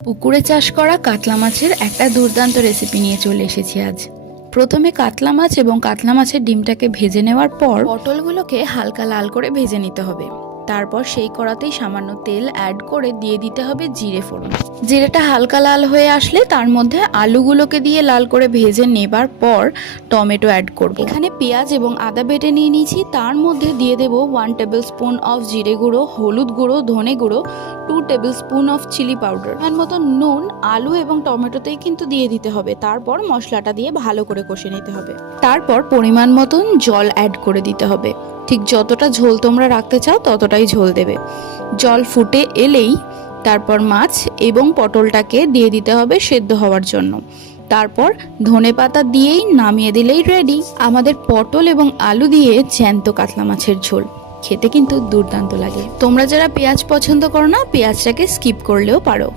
পুকুরে চাষ করা কাতলা মাছের একটা দুর্দান্ত রেসিপি নিয়ে চলে এসেছি আজ। প্রথমে কাতলা মাছ এবং কাতলা মাছের ডিমটাকে ভেজে নেওয়ার পর পটলগুলোকে হালকা লাল করে ভেজে নিতে হবে। তারপর সেই কড়াতেই সামান্য তেল অ্যাড করে দিয়ে দিতে হবে জিরে ফোড়ন। জিরেটা হালকা লাল হয়ে আসলে তার মধ্যে আলুগুলোকে দিয়ে লাল করে ভেজে নেবার পর টমেটো অ্যাড করব। এখানে পেঁয়াজ এবং আদা বেটে নিয়ে নিয়েছি, তার মধ্যে দিয়ে দেব 1 টেবিল স্পুন অফ জিরে গুঁড়ো, হলুদ গুঁড়ো, ধনে গুঁড়ো, 2 tablespoon of chilli powder, এর মতো নুন আলু এবং টমেটোতেই কিন্তু দিয়ে দিতে হবে। তারপর মশলাটা দিয়ে ভালো করে কষে নিতে হবে। তারপর পরিমাণ মতন জল অ্যাড করে দিতে হবে। ঠিক যতটা ঝোল তোমরা রাখতে চাও ততটাই ঝোল দেবে। জল ফুটে এলেই তারপর মাছ এবং পটলটাকে দিয়ে দিতে হবে সেদ্ধ হওয়ার জন্য। তারপর ধনেপাতা দিয়েই নামিয়ে দিলেই রেডি আমাদের পটল এবং আলু দিয়ে জ্যান্ত কাতলা মাছের ঝোল। খেতে কিন্তু দুর্দান্ত লাগে। তোমরা যারা পেঁয়াজ পছন্দ করো না, পেঁয়াজটাকে স্কিপ করলেও পারো।